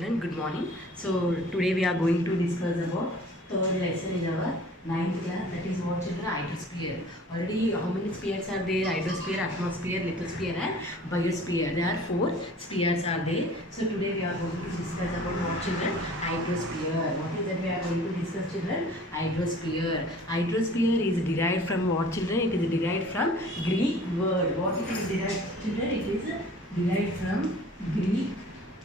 And good morning. So today we are going to discuss about third lesson in our ninth class. That is what children, hydrosphere. Already how many spheres are there? Hydrosphere, atmosphere, lithosphere and biosphere. There are four spheres are there. So today we are going to discuss about what children? Hydrosphere. What is that we are going to discuss children? Hydrosphere. Hydrosphere is derived from what children? It is derived from Greek word. What it is derived children? It is derived from Greek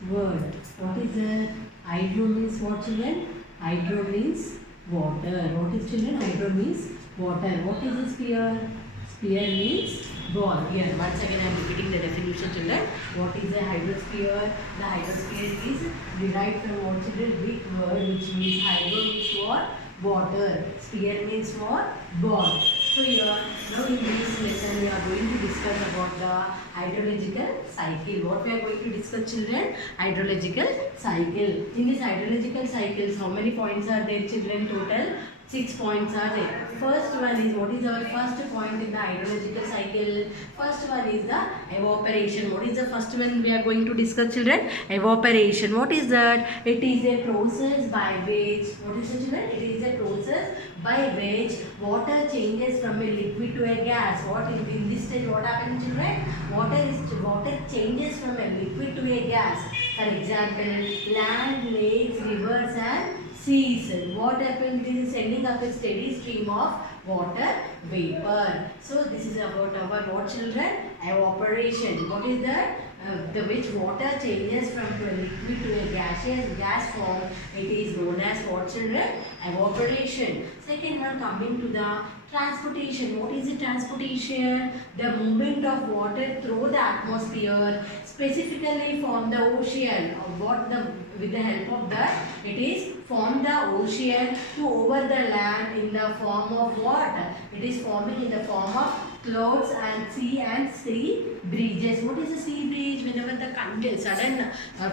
word. What is the hydro means what children? Hydro means water. What is children? Hydro means water. What is a sphere? Sphere means ball. Here once again I am repeating the definition children. What is a hydrosphere? The hydrosphere is derived from what children? Greek word which means hydro means what? Water. Sphere means what? Ball. So here, now in this lesson we are going to discuss about the hydrological cycle. What we are going to discuss children? Hydrological cycle. In this hydrological cycles, how many points are there children total? 6 points are there. First one is, what is our first point in the hydrological cycle? First one is the evaporation. What is the first one we are going to discuss children? Evaporation. What is that? It is a process by which, what is it children? It is a process by which water changes from a liquid to a gas. What in this stage what happens children? Water changes from a liquid to a gas. For example, land, lakes, rivers and seas. What happens? This is sending up a steady stream of water vapor. So this is about our what children? Evaporation. What is that? The which water changes from a liquid to a gaseous gas form. It is known as what children? Evaporation. Second one, coming to the transportation. What is the transportation? The movement of water through the atmosphere, specifically from the ocean. With the help of that, it is from the ocean to over the land in the form of what? It is forming in the form of clouds and sea breezes. What is a sea breeze? Whenever the sudden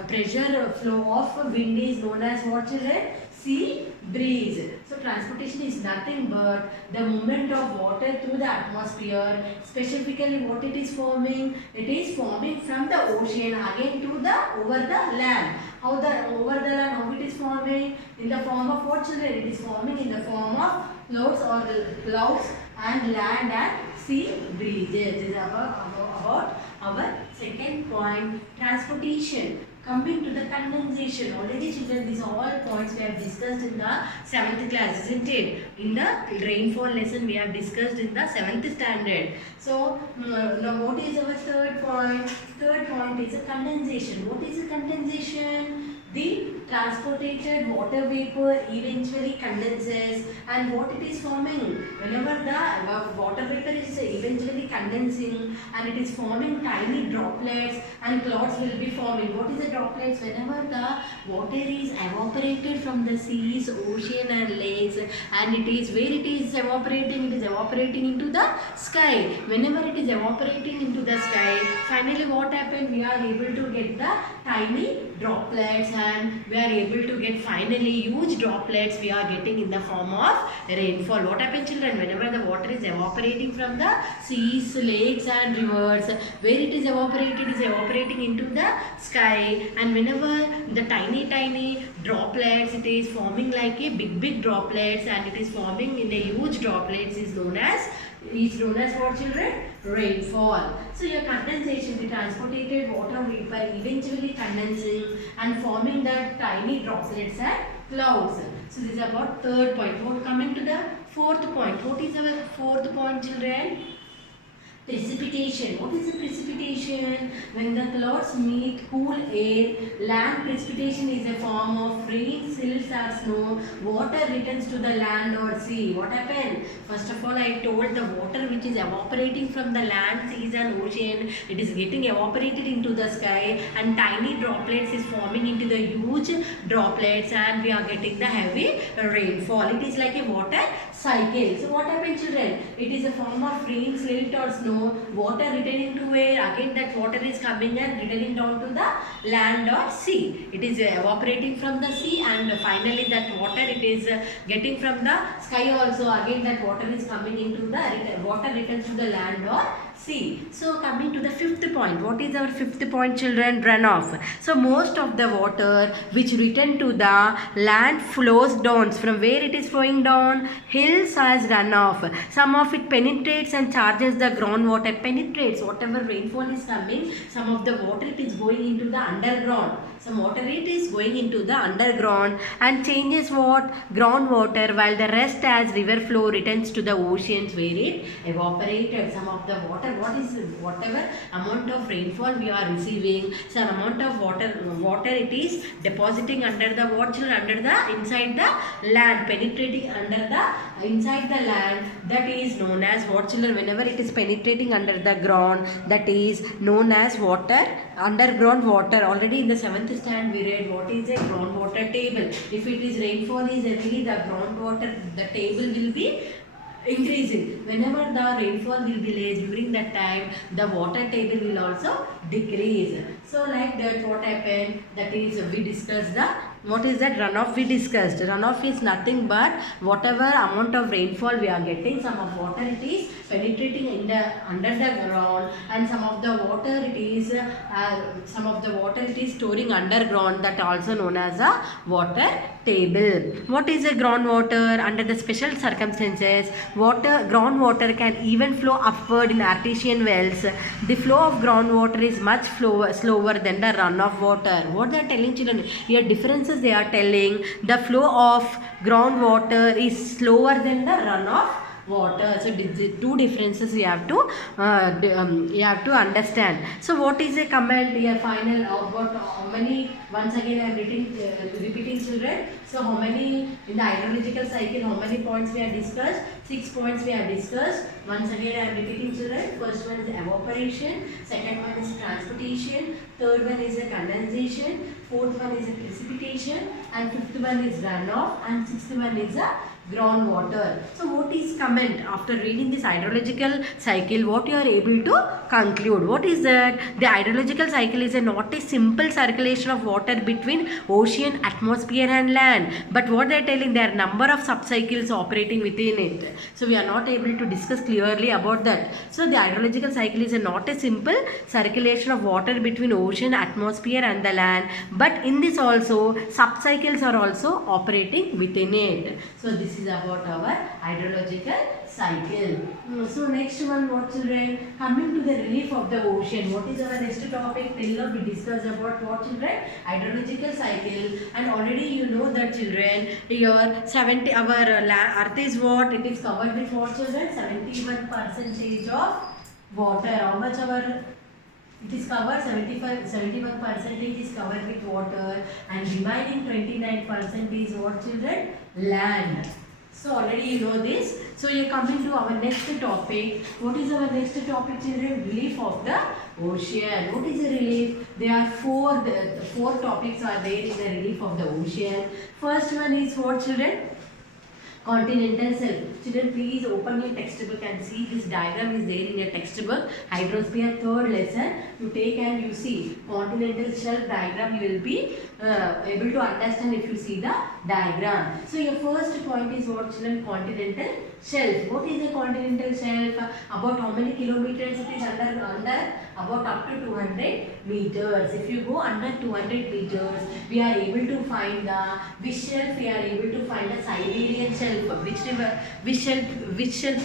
pressure flow of wind is known as what children? Sea breeze. So transportation is nothing but the movement of water through the atmosphere. Specifically what it is forming? It is forming from the ocean again to the over the land. How the over the land, how it is forming? In the form of what children? It is forming in the form of clouds and land and sea breezes. This is about our second point, transportation. Coming to the condensation, already children, these are all points we have discussed in the 7th class, isn't it? In the rainfall lesson we have discussed in the 7th standard. So, now what is our third point? Third point is a condensation. What is a condensation? The transported water vapor eventually condenses, and what it is forming? Whenever the water vapor is eventually condensing and it is forming tiny droplets and clouds will be forming. What is the droplets? Whenever the water is evaporated from the seas, ocean and lakes, and it is where it is evaporating into the sky. Whenever it is evaporating into the sky, finally what happened? We are able to get the tiny droplets, and we are able to get finally huge droplets we are getting in the form of rainfall. What happens children? Whenever the water is evaporating from the seas, lakes and rivers, where it is evaporating into the sky, and whenever the tiny droplets, it is forming like a big droplets, and it is forming in a huge droplets is known as what children? Rainfall. So your condensation, the transported water vapor eventually condensing and forming the tiny droplets and clouds. So this is about third point. What coming to the fourth point? What is our fourth point children? Precipitation. What is the precipitation? When the clouds meet cool air, land precipitation is a form of rain, silts or snow. Water returns to the land or sea. What happened? First of all, I told the water which is evaporating from the land, seas and ocean, it is getting evaporated into the sky, and tiny droplets is forming into the huge droplets, and we are getting the heavy rainfall. It is like a water cycle. So what happens children? It is a form of rain, silt or snow, water returning to air, again that water is coming and returning down to the land or sea. It is evaporating from the sea, and finally that water it is getting from the sky also, again that water is coming into the water returns to the land or See, so coming to the fifth point, what is our fifth point, children? Runoff. So most of the water which return to the land flows down. From where it is flowing down? Hills as runoff. Some of it penetrates and charges the groundwater. Penetrates, whatever rainfall is coming, some of the water it is going into the underground. Some water it is going into the underground and changes what? Groundwater, while the rest as river flow returns to the oceans where it evaporated. Some of the water, whatever amount of rainfall we are receiving, some amount of water it is depositing under the water, under the inside the land, penetrating under the inside the land, that is known as what, children? Whenever it is penetrating under the ground, that is known as water, underground water. Already in the 7th standard we read what is a groundwater table. If it is rainfall is heavily, the groundwater, the table will be increasing. Whenever the rainfall will be less, during that time the water table will also decrease. So like that, what happened, that is we discussed the, what is that? Runoff we discussed. Runoff is nothing but whatever amount of rainfall we are getting, some of water it is penetrating in the under the ground, and some of the water it is storing underground, that also known as a water table. What is a groundwater? Under the special circumstances, groundwater can even flow upward in artesian wells. The flow of groundwater is much slower than the runoff water. What they are telling, children? Here differences they are telling. The flow of groundwater is slower than the runoff water. So two differences you have to understand. So what is a comment here? Final about how many? Once again I am repeating, children. So how many in the hydrological cycle? How many points we have discussed? 6 points we have discussed. Once again I am repeating, children. First one is evaporation. Second one is transportation. Third one is a condensation. Fourth one is a precipitation. And fifth one is runoff. And sixth one is a groundwater. So what is comment after reading this hydrological cycle? What you are able to conclude? What is that? The hydrological cycle is not a simple circulation of water between ocean, atmosphere and land, but what they are telling, there are number of subcycles operating within it. So we are not able to discuss clearly about that. So the hydrological cycle is not a simple circulation of water between ocean, atmosphere and the land, but in this also subcycles are also operating within it. So this is about our hydrological cycle. So next one, what, children? Coming to the relief of the ocean. What is our next topic? Till now we discussed about what, children? Hydrological cycle. And already you know that, children, here our earth is what? It is covered with what, children? 71% of water. How much our it is covered? 71% is covered with water, and remaining 29% is what, children? Land. So already you know this. So you are coming to our next topic. What is our next topic, children? Relief of the ocean. What is the relief? There are four topics are there in the relief of the ocean. First one is what, children? Continental shelf. Children, please open your textbook and see this diagram is there in your textbook. Hydrosphere, third lesson. You take and you see continental shelf diagram. You will be able to understand if you see the diagram. So your first point is what, children? Continental shelf. What is a continental shelf? About how many kilometers it is under? About up to 200 meters. If you go under 200 meters, we are able to find which shelf? We are able to find the Siberian shelf. Which shelf,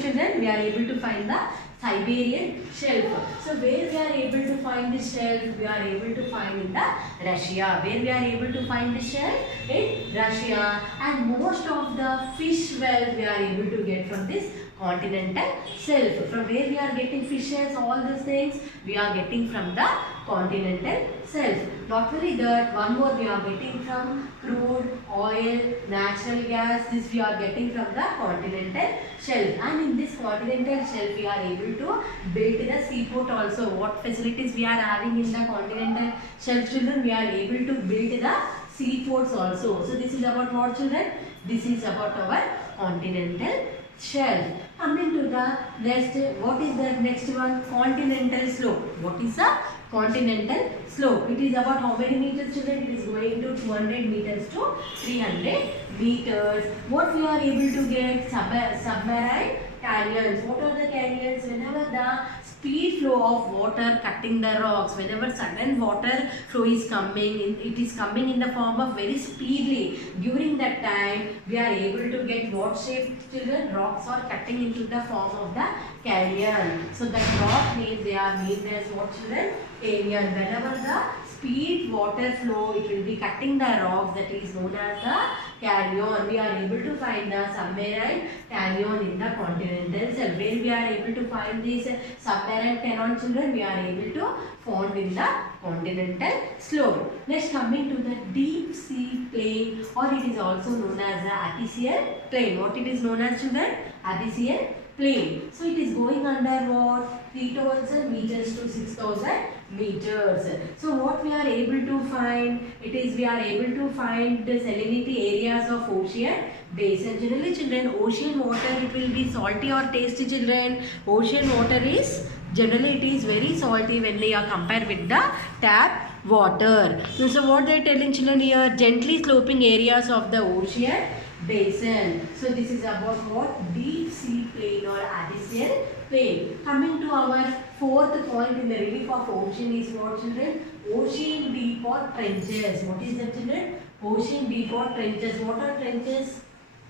children? We are able to find the Siberian shelf. So where we are able to find this shelf? We are able to find in the Russia. Where we are able to find this shelf? In Russia. And most of the fish well we are able to get from this continental shelf. From where we are getting fishes, all these things we are getting from the continental shelf. Not only that, one more we are getting from crude, oil, natural gas. This we are getting from the continental shelf. And in this continental shelf we are able to build the seaport also. What facilities we are having in the continental shelf, children? We are able to build the seaports also. So this is about what, children? This is about our continental shelf. Coming to the next, what is the next one? Continental slope. What is the continental slope? It is about how many meters, children? It is going to 200 meters to 300 meters. What we are able to get? Submarine canyons. What are the canyons? Whenever the speed flow of water cutting the rocks. Whenever sudden water flow is coming, it is coming in the form of very speedily. During that time, we are able to get what shape, children? Rocks are cutting into the form of the canyon. So that rock names, they are named as what, children? Canyon. Whenever the speed water flow, it will be cutting the rocks, that is known as the canyon. We are able to find the submarine canyon in the continental shelf. Where we are able to find this submarine canyon, children? We are able to found in the continental slope. Next, coming to the deep sea plain, or it is also known as the abyssal plain. What it is known as, children? Abyssal plain. So it is going under what? 3000 meters to 6000 meters. So what we are able to find? It is we are able to find the salinity areas of ocean basin. Generally, children, ocean water, it will be salty or tasty, children? Ocean water is generally, it is very salty when they are compared with the tap water. So what they are telling, children, here? Gently sloping areas of the ocean basin. So this is about what? Deep sea plain or abyssal plain. Coming to our fourth point in the relief of ocean is what, children? Ocean deep or trenches. What is that, children? Ocean deep or trenches. What are trenches?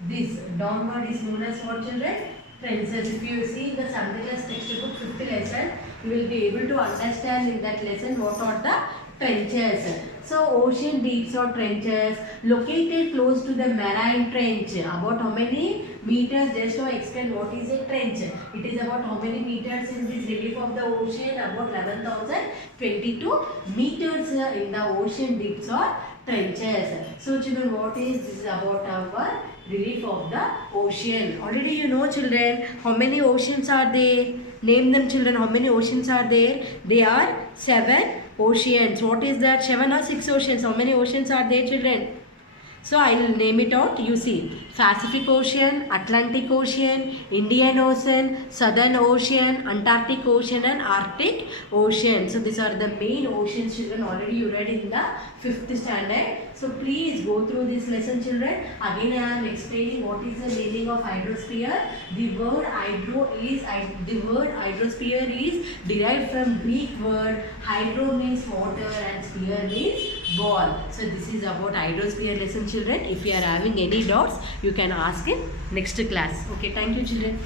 This downward is known as what, children? Trenches. If you see in the Sundays textbook 5th lesson, you will be able to understand in that lesson what are the trenches. So ocean deeps or trenches located close to the marine trench. About how many meters? Just to explain what is a trench. It is about how many meters in this relief of the ocean? About 11,022 meters in the ocean deeps or trenches. So children, what is this about our relief of the ocean? Already you know, children, how many oceans are there? Name them, children. How many oceans are there? They are 7 oceans. What is that? 7 or 6 oceans? How many oceans are there, children? So I will name it out. You see, Pacific Ocean, Atlantic Ocean, Indian Ocean, Southern Ocean, Antarctic Ocean and Arctic Ocean. So these are the main oceans, children. Already you read in the 5th standard. So please go through this lesson, children. Again I am explaining what is the meaning of hydrosphere. The word hydrosphere is derived from Greek word hydro means water and sphere means ball. So this is about hydrosphere lesson, children. If you are having any doubts, you can ask in next class. Okay, thank you, children.